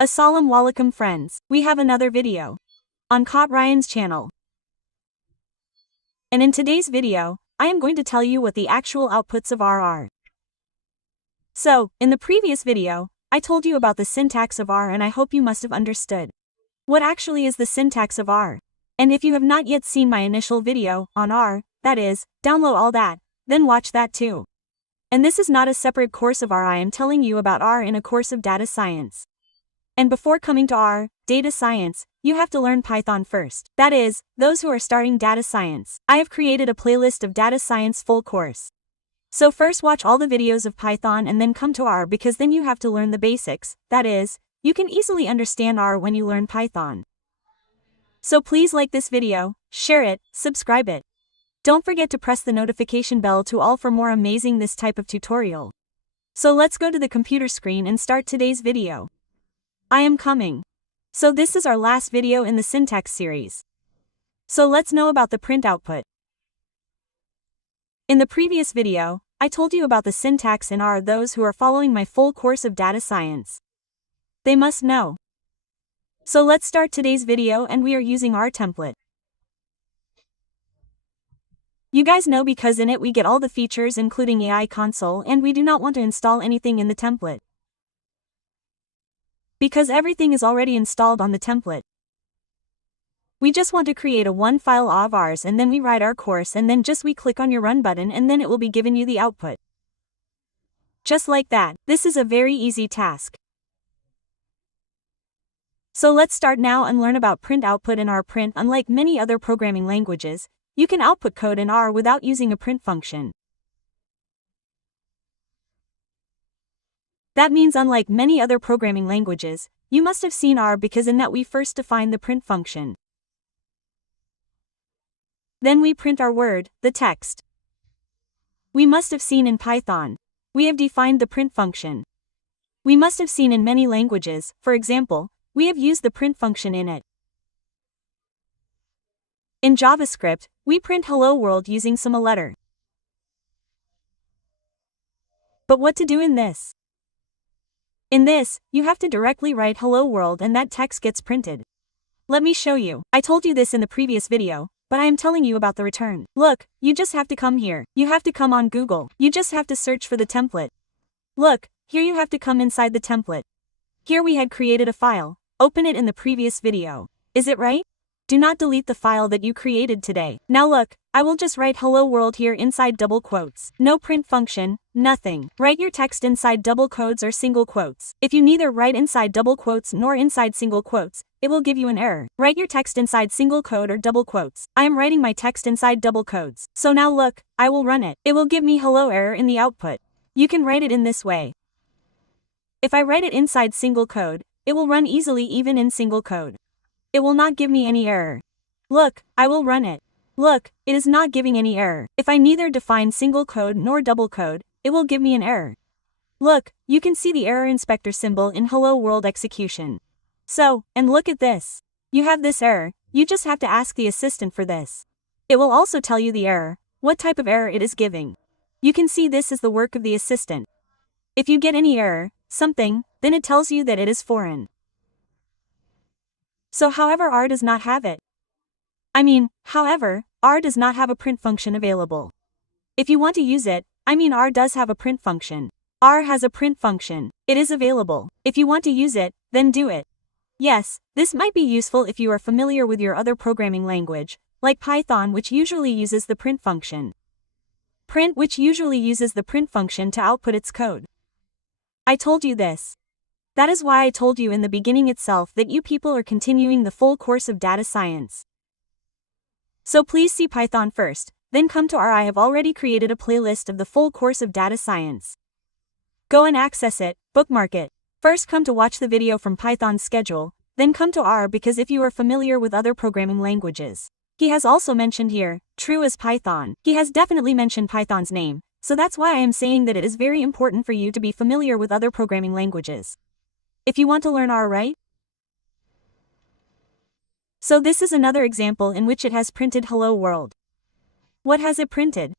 Assalamu alaikum friends, we have another video on Caught Ryan's channel. And in today's video, I am going to tell you what the actual outputs of R are. So, in the previous video, I told you about the syntax of R and I hope you must have understood what actually is the syntax of R. And if you have not yet seen my initial video on R, that is, download all that, then watch that too. And this is not a separate course of R, I am telling you about R in a course of data science. And before coming to R, data science, you have to learn Python first. That is, those who are starting data science. I have created a playlist of data science full course. So first watch all the videos of Python and then come to R because then you have to learn the basics. That is, you can easily understand R when you learn Python. So please like this video, share it, subscribe it. Don't forget to press the notification bell to all for more amazing this type of tutorial. So let's go to the computer screen and start today's video. I am coming. So this is our last video in the syntax series. So let's know about the print output. In the previous video, I told you about the syntax in R. Those who are following my full course of data science, they must know. So let's start today's video and we are using R template. You guys know because in it we get all the features including AI console and we do not want to install anything in the template. Because everything is already installed on the template. We just want to create a one file of ours and then we write our course and then just we click on your run button and then it will be given you the output. Just like that, this is a very easy task. So let's start now and learn about print output in R. Print. Unlike many other programming languages, you can output code in R without using a print function. That means unlike many other programming languages, you must have seen R because in that we first define the print function. Then we print our word, the text. We must have seen in Python. We have defined the print function. We must have seen in many languages, for example, we have used the print function in it. In JavaScript, we print hello world using some letter. But what to do in this? In this, you have to directly write hello world and that text gets printed. Let me show you. I told you this in the previous video, but I am telling you about the return. Look, you just have to come here. You have to come on Google. You just have to search for the template. Look, here you have to come inside the template. Here we had created a file. Open it in the previous video. Is it right? Do not delete the file that you created today. Now look, I will just write hello world here inside double quotes. No print function, nothing. Write your text inside double quotes or single quotes. If you neither write inside double quotes nor inside single quotes, it will give you an error. Write your text inside single quote or double quotes. I am writing my text inside double quotes. So now look, I will run it. It will give me hello error in the output. You can write it in this way. If I write it inside single code, it will run easily even in single code. It will not give me any error. Look, I will run it. Look, it is not giving any error. If I neither define single code nor double code, it will give me an error. Look, you can see the error inspector symbol in hello world execution. So, and look at this. You have this error, you just have to ask the assistant for this. It will also tell you the error, what type of error it is giving. You can see this is the work of the assistant. If you get any error, something, then it tells you that it is foreign. So however R does not have it. However, R does not have a print function available. If you want to use it, R does have a print function. R has a print function. It is available. If you want to use it, then do it. Yes, this might be useful if you are familiar with your other programming language, like Python which usually uses the print function. Print which usually uses the print function to output its code. I told you this. That is why I told you in the beginning itself that you people are continuing the full course of data science. So please see Python first, then come to R. I have already created a playlist of the full course of data science. Go and access it, bookmark it. First come to watch the video from Python's schedule, then come to R because if you are familiar with other programming languages. He has also mentioned here, true as Python. He has definitely mentioned Python's name, so that's why I am saying that it is very important for you to be familiar with other programming languages. If you want to learn R, right? So this is another example in which it has printed hello world. What has it printed?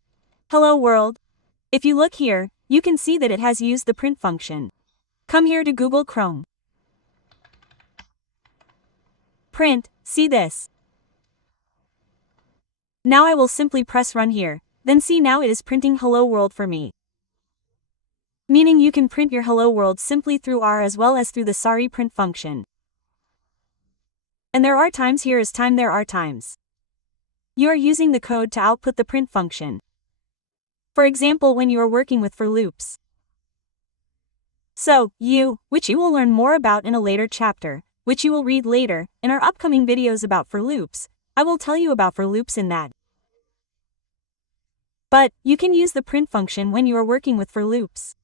Hello world. If you look here, you can see that it has used the print function. Come here to Google Chrome. Print, see this. Now I will simply press run here, then see now it is printing hello world for me. Meaning you can print your hello world simply through R as well as through the sorry print function. And there are times here is time there are times. You are using the code to output the print function. For example, when you are working with for loops. So, which you will learn more about in a later chapter, which you will read later, in our upcoming videos about for loops, I will tell you about for loops in that. But, you can use the print function when you are working with for loops.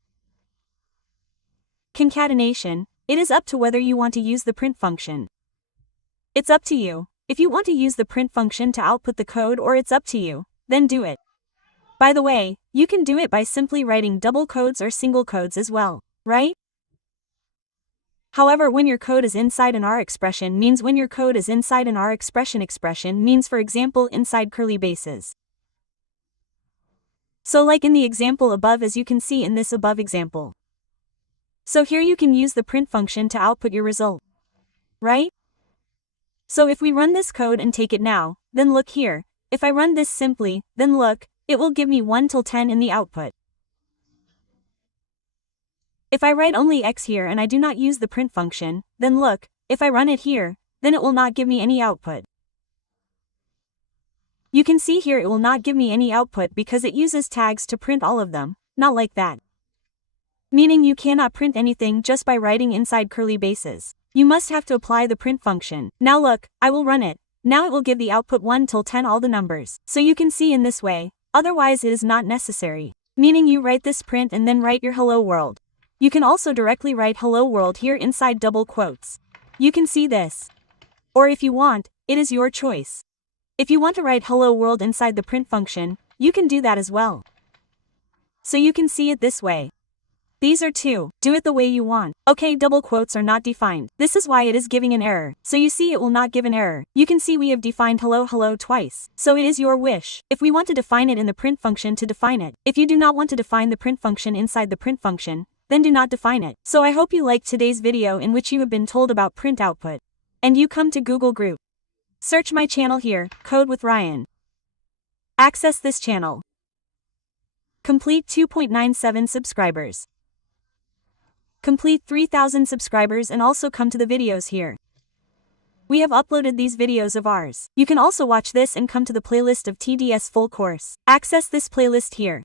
Concatenation, it is up to whether you want to use the print function. It's up to you. If you want to use the print function to output the code or it's up to you, then do it. By the way, you can do it by simply writing double codes or single codes as well, right? However, when your code is inside an R expression means when your code is inside an R expression means for example inside curly braces. So like in the example above as you can see in this above example. So here you can use the print function to output your result. Right? So if we run this code and take it now, then look here, if I run this simply, then look, it will give me 1 till 10 in the output. If I write only X here and I do not use the print function, then look, if I run it here, then it will not give me any output. You can see here it will not give me any output because it uses tags to print all of them, not like that. Meaning you cannot print anything just by writing inside curly braces. You must have to apply the print function. Now look, I will run it. Now it will give the output 1 till 10 all the numbers. So you can see in this way, otherwise it is not necessary. Meaning you write this print and then write your hello world. You can also directly write hello world here inside double quotes. You can see this. Or if you want, it is your choice. If you want to write hello world inside the print function, you can do that as well. So you can see it this way. These are two. Do it the way you want. Okay, double quotes are not defined. This is why it is giving an error. So you see it will not give an error. You can see we have defined hello hello twice. So it is your wish. If we want to define it in the print function to define it. If you do not want to define the print function inside the print function, then do not define it. So I hope you liked today's video in which you have been told about print output. And you come to Google Group. Search my channel here, Code with Ryan. Access this channel. Complete 2.97 subscribers. Complete 3,000 subscribers and also come to the videos here. We have uploaded these videos of ours. You can also watch this and come to the playlist of TDS full course. Access this playlist here.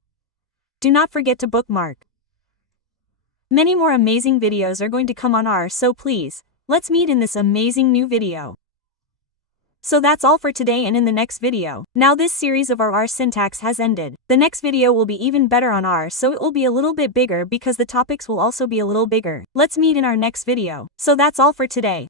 Do not forget to bookmark. Many more amazing videos are going to come on R, so please, let's meet in this amazing new video. So that's all for today and in the next video. Now this series of our R syntax has ended. The next video will be even better on R, so it will be a little bit bigger because the topics will also be a little bigger. Let's meet in our next video. So that's all for today.